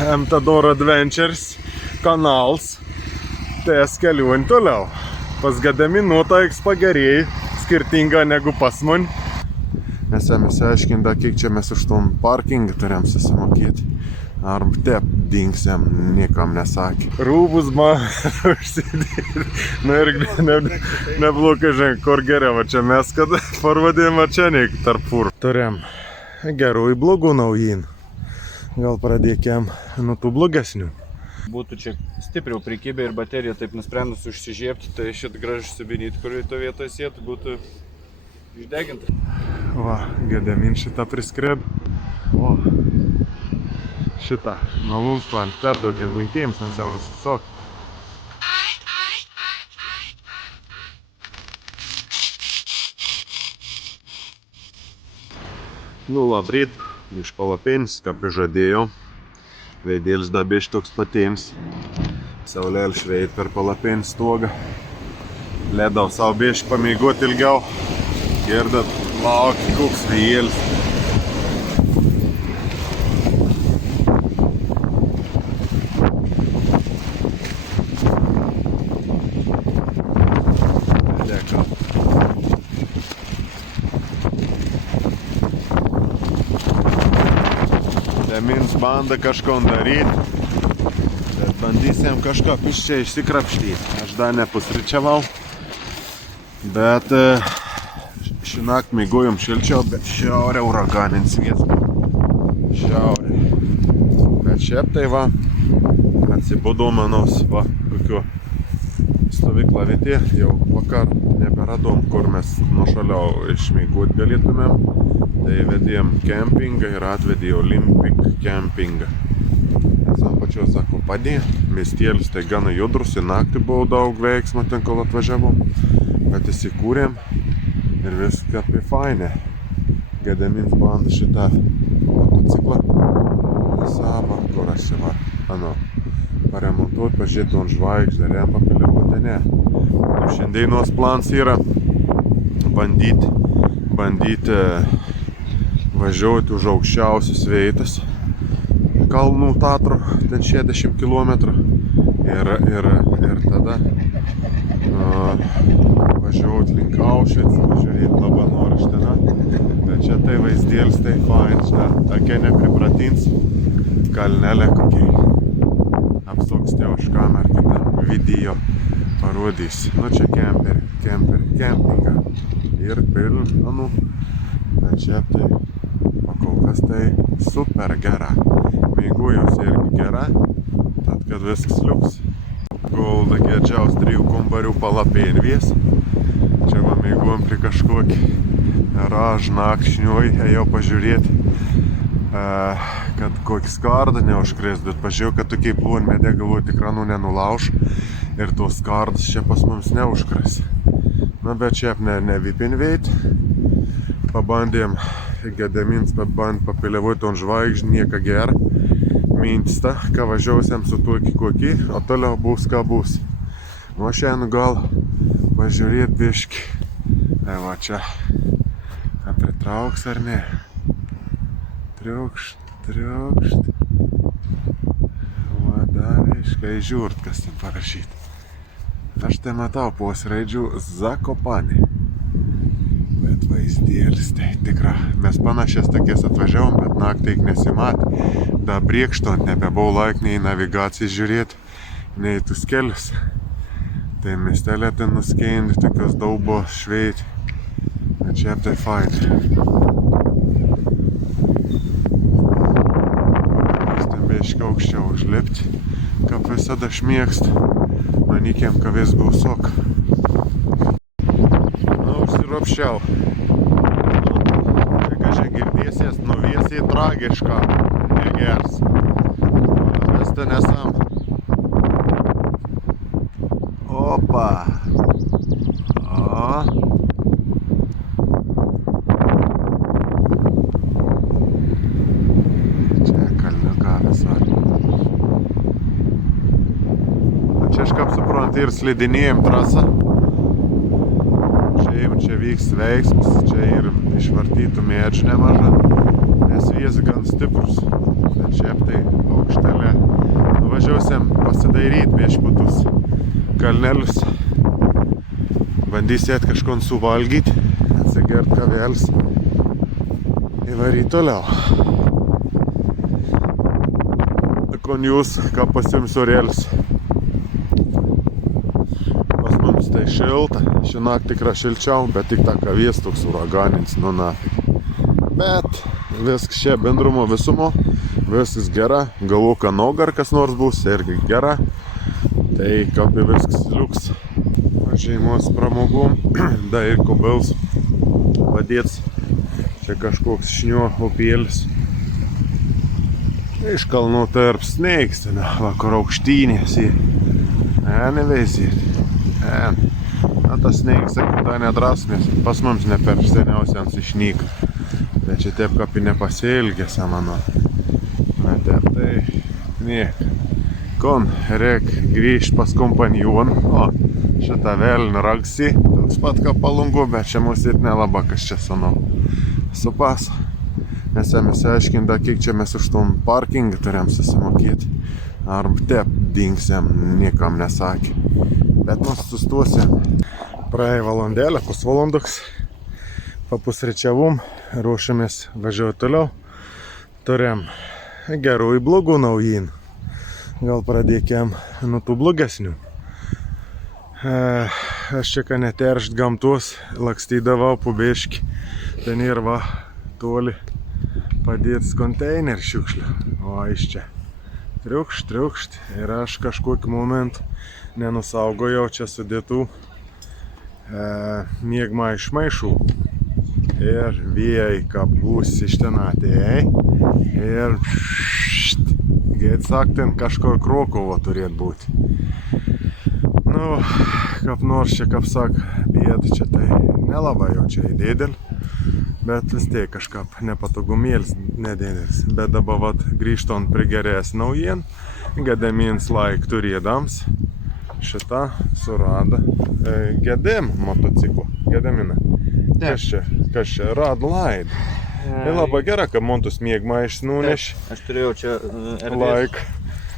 Emtador Adventures kanals tęs kelionę toliau. Pas Gedaminuotą pagerėjai, skirtinga negu pas man. Mes jam įsiaiškinta, kiek čia mes už tom parkingą turėjom susimokėti. Ar tep dingsiam, niekam nesakė. Rūbus man užsidėti. Na ir neblogai žinai, kur geriau. Čia mes, kad parvadėjom čia neik tarp fūrų. Turėjom gerų ir blogų naujienų. Gal pradėkėm nuo tų blogesnių. Būtų čia stipriau prikibę ir baterija taip nusprendus užsižiebti, tai šitą gražų subinyti, kur to vietoje sėtų, būtų išdeginta. Va, Gedamin šitą priskreb. O, šitą. Malūns plan perdaugint linkėjams ant savo susok. Nu, labryt, iš palapėns, ką prižadėjau. Veidėlis dabieš toks patiems. Saulėl šveit per palapėns stogą. Ledau savo bieš pamėgot ilgiau. Girdat, lauki koks vėjėlis. Mins banda kažko daryt, bet bandysim kažką piščiai išsikrapštyti. Aš dar nepusryčiavau, bet šįnakt mėgojom šilčiau, bet šiaurė uraganins vietas. Šiaurė. Bet šiaip tai va, atsibudo manos, va, kokio stovykla vietė, jau vakar neberadom, kur mes nuošaliau išmėgot galėtumėm. Tai vedėjom kempingą ir atvedė Olympic kempingą. Esam pačios Zakopanėje. Miestėlis tai gana judrus, į naktį buvo daug veiksmo ten, kol atvažiavom. Bet įsikūrėm ir viską apie fainę. Gedamins banda šitą motociklą. Savo, kur aš čia var, paremontuot, pažiūrėti ant žvaigždę, rem papiliauti, ne. Šiandienos plans yra bandyti važiuoti už aukščiausius veitas Kalnų Tatro, ten 60 km ir tada važiuoti link Aušvic, žiūrėti Labanorišteną. Bet čia tai vaizdėlis, tai fain, čia tokia nepripratins, kalnelė kokiai. Apsuksite už kamerą, kitam video parodys. Nu čia kempingą ir pilnų, bet čia tai kol kas tai super gera. Mėgojausi irgi gera, tad kad viskas liuks. Golda Gedžiaus 3 kambarių palapėnvies. Čia va mėgojom prie kažkokį nakšnioj, ėjau pažiūrėti, kad kokį skardą neužkrės, bet pažiūrėjau, kad tokiai plonmedė galvoju tik ranų nenulauž ir tos skardas čia pas mums neužkrės. Na, bet čia nevipin veit. Pabandėm, Gedamins papiliavoti ant žvaigždį, nieka gera. Mintis ta, ką važiausiam su tokį kokį, o toliau bus ką bus. O šiandien gal pažiūrėt biškį. Tai va čia, ką pritrauks ar ne? Triukšt. Va dar aiškai žiūrt, kas ten parašyt. Aš tai matau posraidžių Zakopanė. Bet vaizdėlis, tai tikra. Mes panašias tokias atvažiavom, bet naktį nesimatė. Da priekštant nebebuvo laik nei navigacijai žiūrėti, nei tus kelius. Tai miestelė ten nuskeindi, tokios daubos šveiti. Bet čia tai fain. Stambėškai aukščiau užlipti, kaip visada šmėgst. Manykėm, kad vis bus ok. Užsiropščiau. Tai kažkai girdėsies, nuviesiai tragišką negers. Mes ten esam. Opa! O! Čia kalniuką visą. Čia aš kaip suprantu ir slidinėjim trasą. Čia vyks veiksmas, čia ir išvartytų medžių nemaža, nes vėjas gan stiprus. Tai bet šiaip tai aukštelė. Nuvažiuosim pasidairyti viešpatus kalnelius. Bandysiet kažkon suvalgyti, atsigert kavėlis. Įvaryti toliau. Kon jūs, ką pasiims orėlis. Pas mums tai šilta, šiąnakt tikra šilčiau, bet tik ta kavės toks uraganins, nu nafig. Bet viskas čia bendrumo visumo, viskas gera, galų kanoga ar kas nors bus, irgi gera. Tai kaip viskas liuks šeimos pramogom, da ir kobils padėts. Čia kažkoks šnio upėlis. Iš kalnų tarp sneigs, vakar aukštynės į neveizėt. Na tas sneigs, da nedrasmės, pas mums ne per seniausiams išnyk. Bet čia taip kaip nepasielgės, mano. Na taip tai niek. Kon reik grįžt pas kompanioną. O, šitą velnį ragsi, toks pat kaip palungu, bet čia mūsų ir nelaba, kas čia sanu. Supas. Mes ėmės aiškinti, kiek čia mes už tom parkingą turėjom susimokėti. Ar taip dingsiam, niekam nesakė. Bet mes sustosim. Praėjo valandėlę, pusvalanduks. Papusryčiavom, ruošiamės važiuoti toliau. Turėjom gerų į blogų naujienų. Gal pradėkėm nuo tų blogesnių. Aš čia ką neteršt gamtos, lakstydavau po biškį. Ten ir va toli padėtis konteinerį šiukšlių. O iš čia triukšt. Ir aš kažkokį momentų nenusaugojau čia sudėtų mėgmą iš maišų. Ir vėjai kapus iš ten atėjai. Ir gait saktin, kažkur Krokovo turėt būti. Nu, kaip nors čia, kaip sak, bėda čia tai nelabai jau čia įdėdėl. Bet vis tiek kažkaip nepatogumėlis nedėlis. Bet dabar vat grįžtant prie geres naujien. Gedemins laik turėdams. Šitą surada Gedem motociklo. Gedemina. Kas čia? Rad laid. Ir labai gera, kad montus mėgma išnuneš. Aš turėjau čia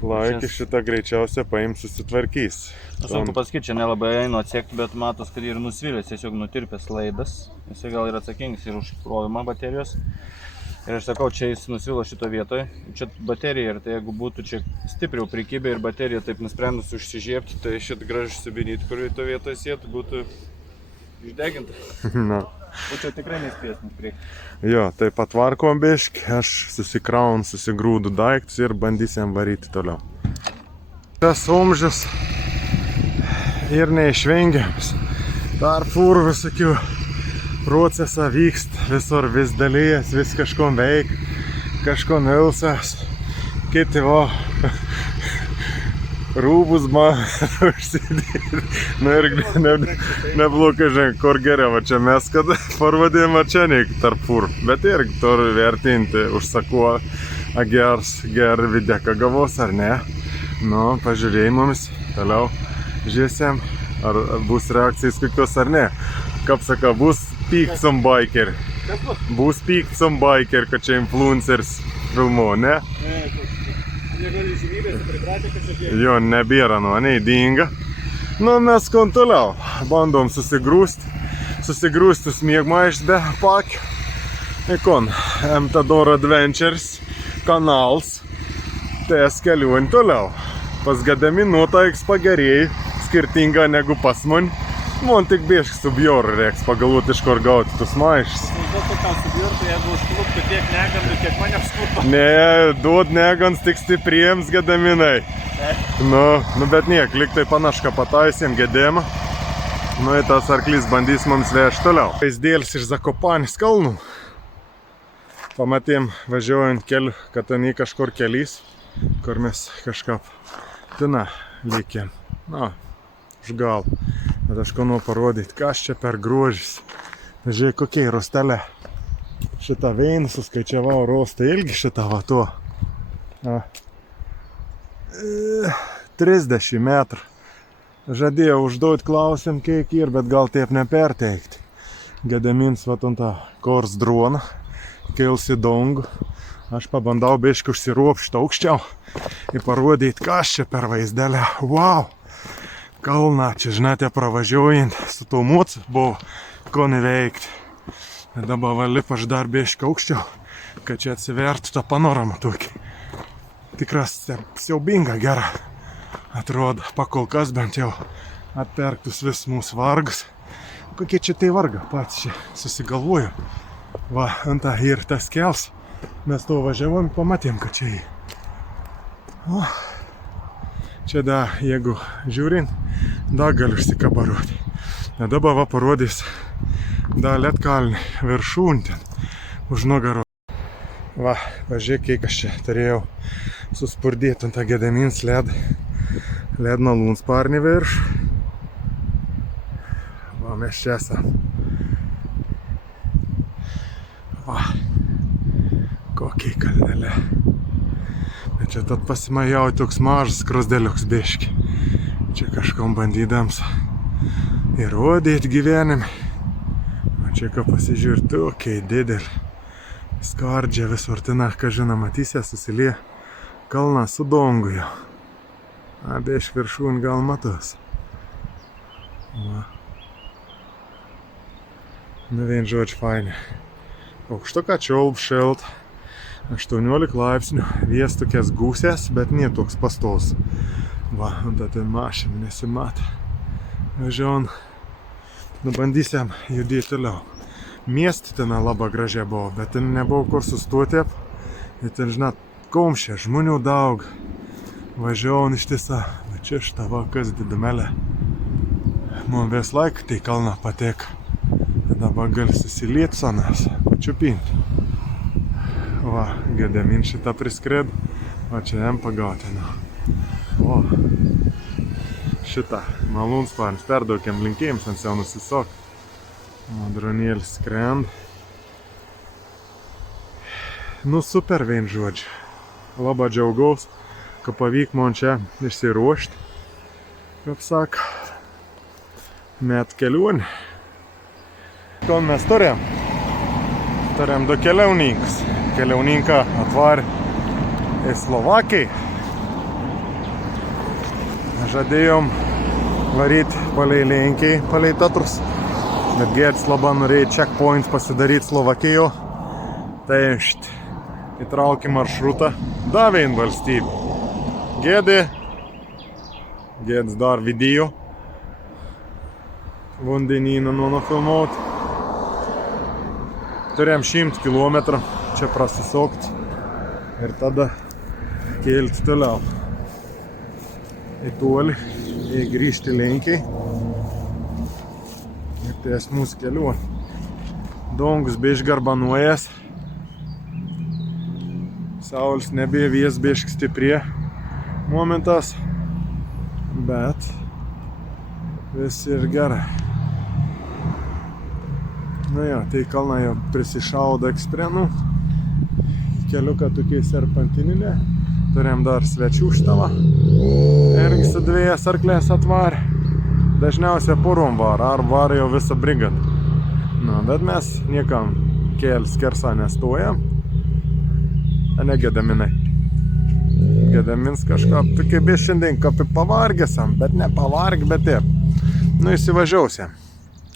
Laik šitą greičiausia paims susitvarkys. Sunku pasakyti, čia nelabai einu atsekti, bet matos, kad ir nusvilęs, tiesiog nutirpęs laidas. Jisai gal yra atsakingas ir už krovimą baterijos. Ir aš sakau, čia jis nusvilo šito vietoje. Čia baterija ir tai jeigu būtų čia stipriau prikibę ir baterija taip nusprendus užsižiebti, tai šitą gražų subinyti, kur to vietoje sėtų, būtų išdeginta. Na. Būčiau tikrai nespėsnis priekį. Jo, tai patvarkom biškį, aš susigrūdu daiktus ir bandysim varyti toliau. Tas omžas ir neišvengiamas. Tarp fūrų visokių procesą vykst, visur vis dalyjas, vis kažkom veik, kažkom ilsas, kiti va rūbus man užsidėti. Na ir neblogai žinai, kur geriau, čia mes kad parvadėjom čia neik tarp fūrų. Bet irgi turi vertinti užsakuo, ger videka gavos ar ne. Nu, pažiūrėjimus, toliau žiūrėsim, ar bus reakcijas kokios ar ne. Kaip saka, bus pyktsam biker. Bus pyktsam biker, kad čia influenceris filmuo, ne? Negali žymybės pripratę, kad čia jo, nebėra, nu, neįdinga. Nu, mes kon toliau. Bandom susigrūsti smiegmą iš be pakių. Ikon, Emtador Adventures kanals. Tes keliuojant toliau. Pas Gedemin nuotaiks pagerėjai, skirtinga negu pas man. Man tik biešk su bjoru reiks pagalvoti, iš kur gauti tus maišus. Užduotų tau su bjortu, jeigu užkluptų tiek negandų, tiek mane užkluptų. Ne, duod negans tik stipriems Gedeminai. Nu, bet niek, lyg tai panaška pataisėm Gedemą. Nu, ir tas arklys bandys mums vežti toliau. Vaizdėlis iš Zakopanės kalnų. Pamatėm važiuojant keliu, kad ten į kažkur kelys, kur mes kažkap tina lykėm. Na, už gal. Bet aš konu parodyti, kas čia per grožis. Žiūrėk, kokie rostelė. Šitą veiną suskaičiavau rostą ilgi šitą va tuo. 30 metrų. Žadėjau užduoti klausim, kiek ir, bet gal taip neperteikti. Gedemins va tą kors droną, kils į dangų. Aš pabandau biškį užsiropšti aukščiau ir parodyti, kas čia per vaizdelę. Wow! Kalną, čia žinote, pravažiuojant su to mocu buvo ko neveikti. Ir dabar valip aš dar biškį aukščiau, kad čia atsivertų tą panoramą tokį. Tikras siaubinga gera atrodo, pakol kas bent jau atperktus vis mūsų vargus. Kokie čia tai varga, pats čia susigalvoju. Va, ant ir tas kels. Mes to važiavom, pamatėm, kad čia jį. O, čia da, jeigu žiūrint, da galiu užsikabaruoti. Na dabar va parodys da Lietkalnį viršūn ten už nugarų. Va, važiuok, kiek aš čia turėjau suspurdėti ant tą Gedemins ledą. Ledno lūnsparnį virš. Va, mes čia esam. Va. Kokiai kalnelė. Bet čia tad pasimajau toks mažas krosdeliuks biški. Čia kažkom bandydams įrodyti gyvenime. O čia ką pasižiūrėti, tokiai didelį. Skardžia visur tina, ką žina, matysė, susilie kalną su dongu jau. A, bišk viršūn gal matos. Va. Nu, vien žodžiu fainė. Aukštuka čiulb šilt. 18 laipsnių, vės tokias gūsės, bet nie toks pastos. Va, ant ten mašinų nesimata. Važiuon, nu bandysiam judėti toliau. Miest ten labai gražia buvo, bet ten nebuvo kur sustoti. Ir ten, žinot, komšė, žmonių daug. Važiuon iš tiesa, bet čia štava, kas didumelė. Man vis laik tai kalną patek. Dabar gali susilieti sanas, pačiupinti. Va, Gedemin šitą priskred, o čia jam pagauti. O, šitą malūnsparnis, perduokiam linkėjams ant jau nusisok. O, dronėlis skrend. Nu, super vien žodžiu. Labai džiaugaus, kad pavyk man čia išsiruošti. Kaip sako, met kelionį. Kol mes turėjom du keliauninkus. Keliauninką atvarė į Slovakiją. Žadėjom varyti palei Lenkiją, palei Tatrus. Bet Gėdis labai norėjo checkpoint pasidaryti Slovakijoje. Tai įtraukė maršrutą davė į valstybę. Gėdis dar video vandenyną nufilmuoti. Turėjom 100 kilometrų čia prasisokti ir tada kelti toliau. Į tolį, į grįžti Lenkijai. Ir ties mūsų kelionė. Dongus bišk garbanuojas. Saulis nebėjo vies bišk stiprie momentas. Bet vis ir gerai. Nu jo, tai kalną jau prisišaudo eksprenų. Keliuką tokiai serpantininė. Turėjom dar svečių štavą. Irgi su 2 arklės atvarė. Dažniausiai porom var, ar var jau visą brigadą. Nu, bet mes niekam kėl skersą nestojam. A ne Gedeminai. Gedemins kažką tokie šiandien kaip pavargėsam, bet ne pavarg, bet taip. Nu, įsivažiausiam.